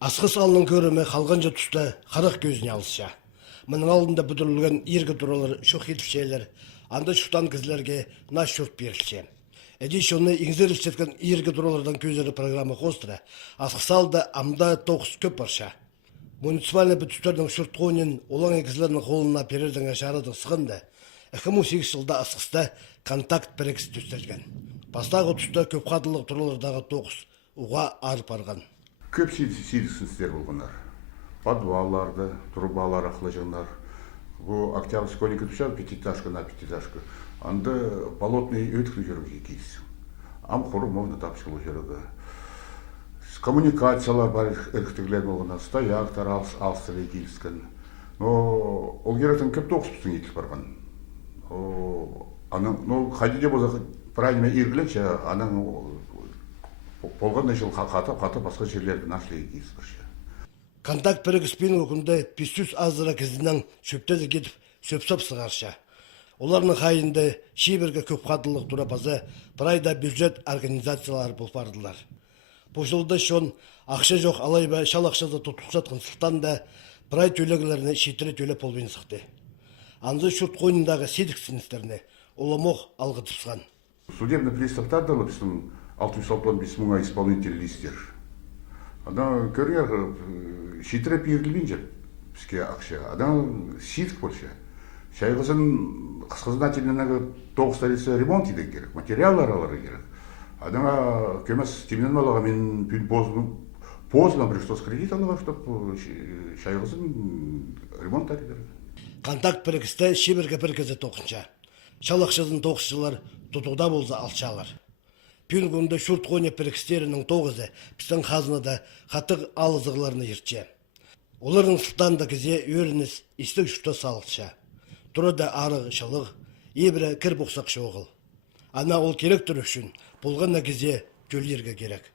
Асқыс алының көріме қалғанша тұста қарақ көзіне алыша. Мұның алдында бұдырылған ергі тұралар шоқ етіпшелер, анда шықтан кізлерге наш шорт берілше. Әдей шоны еңзер ішсеткен ергі тұралардан көзері программа қостыра, асқыс алды амда тоқыс көп барша. Муниципальный бүтістердің шорт қойнен олаң екізлерінің қолына перердің ашарыдың сығында, 2008 жылда асқыста контакт бірекісі төстелген. Бастағы тұста көп қадылық тұралардағы тоқыс уға арып арған. Көп сидіксіністер болғандар. Подвалларды, трубалар ақылы жыңдар. Бұл Октябрьский конекі түшар, пятиэтажка на пятиэтажка. Анда болотный өткіл жүрігі кейсі. Ам құры мовны тапшылы жүрігі. Коммуникациялар бар әркітігілер болғандар. Стояқтар алыстыры кейскен. Ол керектен көп тоқыс бұстың етік барған. Қайдеде болса, правильно ергіленші, аның болғандай жыл қаты басқа жерлерді нашлығы кейсі бірші. Контакт бірігіспен өкінді пестюс аздыра кізінен шөптеді кетіп, сөпсап сығарша. Оларының қайында шеберге көп қадылық тұрапазы бір айда бюджет организациялары бұл бардылар. Бұл жылда шон ақша жоқ алайба шал ақшада тұтықсатқын сылтан да бір ай төлегілеріне шетірі төлеп болбен сықты. Анзы шұрт қойнындағы седіксіністеріне оламоқ алғы тұпсқан. Судебный приставтар да біздің 665 мыңа исполнитель листер. Ада көргер шетіреп ергілбен жеп бізге ақша. Ада сидік болшы. Шайғысын қысқызынателінегі 9 таресі ремонт еден керек, материалдар алары керек. Адама көмес темнен алаға мен поздно пришлось кредит алаға, чтоб шайғысын ремонт әрі керек. Контакт бірікісті шеберге біркізі тоқынша. Шал ақшасын тоқысшылар тұтуда болса алшалар. Пүйінгімді шұрт қойне бірікістерінің тоғызы біздің қазынада қатық алызығыларыны ертше. Олардың сұлтанда кізе өрініс істік шұрта салықша. Тұрада арығы шылық, ебірі кір бұқсақ шоғыл. Ана ол керек тұр үшін, болғанна кізе көл ерге керек.